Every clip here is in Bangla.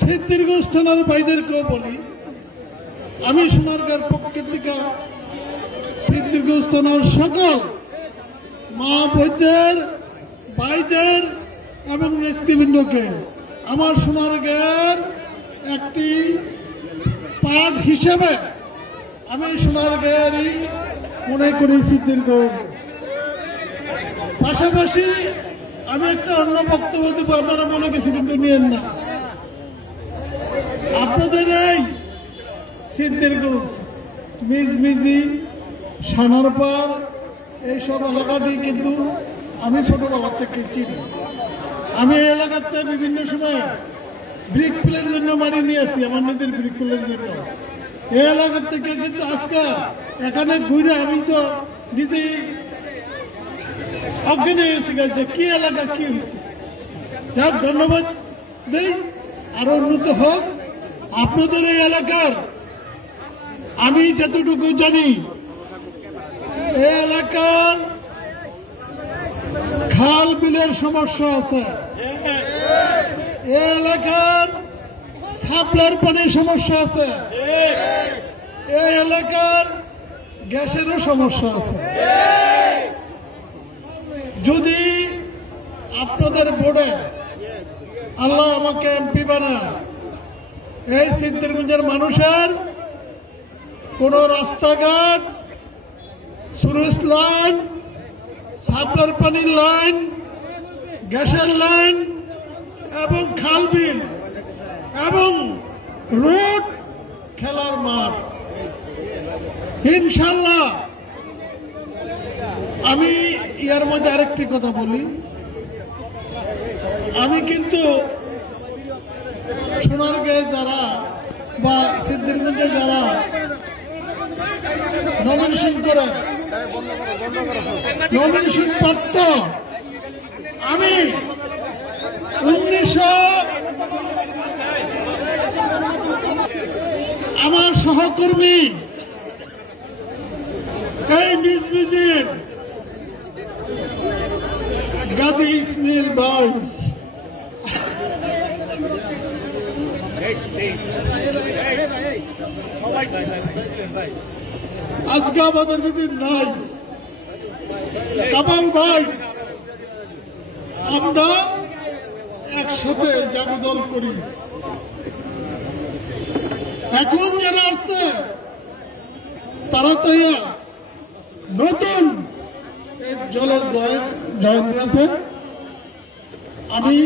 সিদ্ধিরগঞ্জ থানার ভাইদেরকেও বলি, আমি সোনারগাঁর পক্ষ থেকে সিদ্ধিরগঞ্জ থানার সকল মা বোনদের, ভাইদের এবং নেতৃবৃন্দকে আমার সোনারগাঁয়ের একটি পার্ট হিসেবে আমি সোনারগাঁয়েরই মনে করি সিদ্ধিরগঞ্জ। পাশাপাশি আমি একটা অন্য বক্তব্য দিব, আপনারা মনে কিছু কিন্তু নিয়েন না। আপনাদের এই সিদ্ধিরগঞ্জ, মিজমিজি, সানারপাড় এইসব এলাকাটি কিন্তু আমি ছোটবেলা থেকে চিনি। আমি এই এলাকাতে বিভিন্ন সময় ব্রিক ফিলের জন্য মাটি নিয়ে আসি, আমার নিজের ব্রিক ফিলের জন্য। এই এলাকার থেকে কিন্তু আজকে এখানে ঘুরে আমি তো নিজেই অজ্ঞান হয়ে গেছি যে কি এলাকা কি হয়েছে। যাক, ধন্যবাদ দেই, আরো উন্নত হোক আপনাদের এই এলাকার। আমি যতটুকু জানি এই এলাকার খাল বিলের সমস্যা আছে, এই এলাকার সাপ্লাইয়ের পানির সমস্যা আছে, এই এলাকার গ্যাসেরও সমস্যা আছে। যদি আপনাদের বোর্ডে আল্লাহ আমাকে এমপি বানায়, এই সিদ্ধিরগঞ্জের মানুষের কোন রাস্তাঘাট, সুরেশ লাইন, সাপ্লাইয়ের পানির লাইন, গ্যাসের লাইন এবং খাল বিল এবং রোড, খেলার মাঠ, ইনশাল্লাহ। আমি ইয়ার মধ্যে আরেকটি কথা বলি, আমি কিন্তু সোনারগাঁয়ে যারা বা সিদ্ধিরগঞ্জে যারা নমিনেশন করে, নমিনেশন প্রাপ্ত, আমি 1900 আমার সহকর্মী এই মিজমিজির গাজী ইসমাইল ভাই, আজকে আমাদের ভিতর নাই, কামাল ভাই, আমরা একসাথে জাগদল করি। এখন যারা আসছে তারা তো নতুন জলের জয়েন দিয়েছে। আমি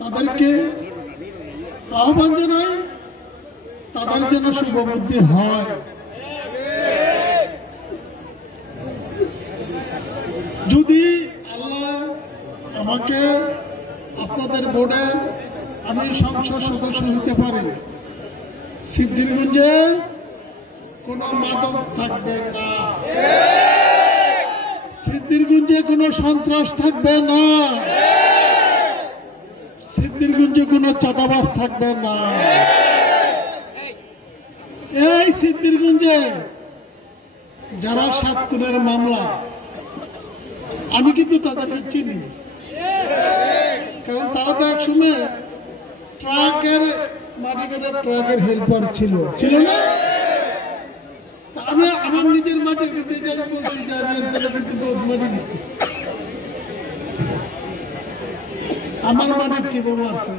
তাদেরকে আহ্বান জানাই, তাদের যেন শুভ বুদ্ধি হয়। যদি আল্লাহ আমাকে আপনাদের বোর্ডে আমি সংসদ সদস্য হতে পারি, সিদ্ধিরগঞ্জে কোনো মাদক থাকবে না, সিদ্ধিরগঞ্জে কোনো সন্ত্রাস থাকবে না, সিদ্ধিরগঞ্জে কোনো চাঁদাবাজ থাকবে না। এই সিদ্ধিরগঞ্জে যারা 7 খুনের মামলা, আমি কিন্তু তাদেরকে চিনি, কারণ তারা তো একসময় ট্রাকের মাটি কাটা ট্রাকের হেল্পার ছিল না? আমি আমার নিজের মাটির কিন্তু বলছি যে আমি কিন্তু মাটি দিচ্ছি, আমার মাটির টিপো মারছে।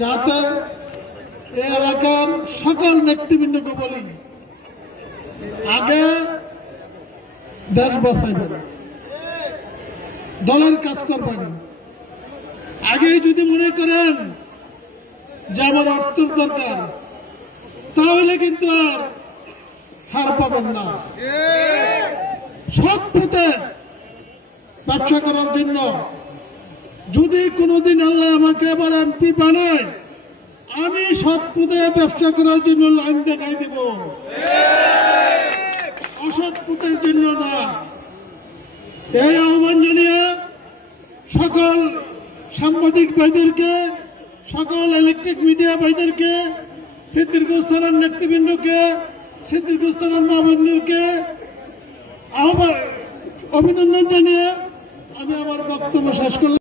যাতে এই এলাকার সকল নেতৃবৃন্দকে বলি, আগে দেশ বাঁচাইবেন, দলের কাজ করবেন। আগে যদি মনে করেন যে আমার অর্থের দরকার, তাহলে কিন্তু আর ছাড় পাবেন না। সৎ পথে ব্যবসা করার জন্য যদি কোনোদিন আল্লাহ আমাকে আবার এমপি বানায়, আমি সৎ পথে ব্যবসা করার জন্য লাইন দেখাই দেব, অসৎ পথের জন্য না। এই আহ্বান জানিয়ে সকল সাংবাদিক ভাইদেরকে, সকল ইলেকট্রিক মিডিয়া ভাইদেরকে, সিদ্ধিরগঞ্জ থানার নেতৃবৃন্দকে, সিদ্ধিরগঞ্জ থানার মা বোনদেরকে অভিনন্দন জানিয়ে আমি আমার বক্তব্য শেষ করলাম।